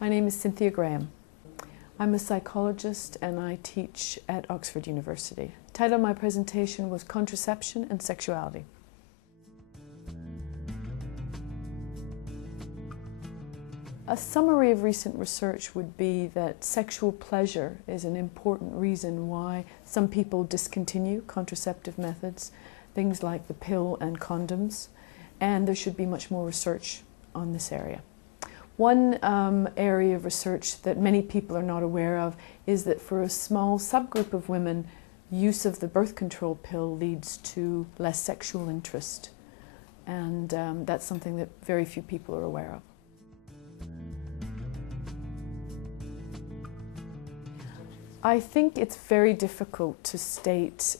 My name is Cynthia Graham. I'm a psychologist and I teach at Oxford University. The title of my presentation was Contraception and Sexuality. A summary of recent research would be that sexual pleasure is an important reason why some people discontinue contraceptive methods, things like the pill and condoms, and there should be much more research on this area. One area of research that many people are not aware of is that for a small subgroup of women, use of the birth control pill leads to less sexual interest, and that's something that very few people are aware of. I think it's very difficult to state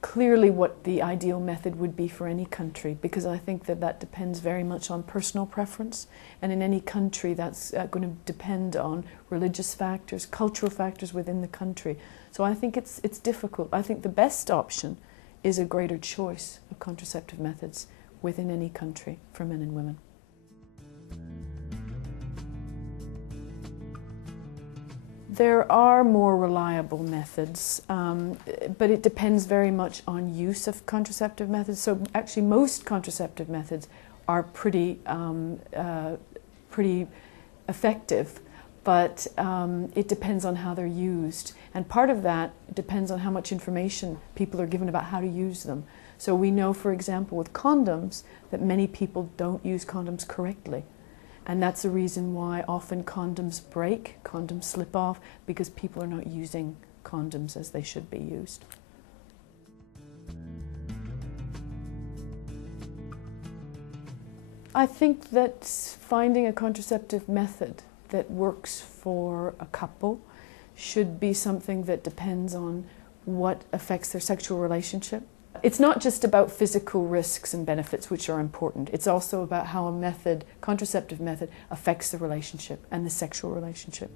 clearly what the ideal method would be for any country, because I think that depends very much on personal preference, and in any country that's going to depend on religious factors, cultural factors within the country. So I think it's difficult. I think the best option is a greater choice of contraceptive methods within any country for men and women. There are more reliable methods, but it depends very much on use of contraceptive methods. So actually most contraceptive methods are pretty effective, but it depends on how they're used. And part of that depends on how much information people are given about how to use them. So we know, for example, with condoms, that many people don't use condoms correctly. And that's the reason why often condoms break, condoms slip off, because people are not using condoms as they should be used. I think that finding a contraceptive method that works for a couple should be something that depends on what affects their sexual relationship. It's not just about physical risks and benefits, which are important. It's also about how a contraceptive method affects the relationship and the sexual relationship.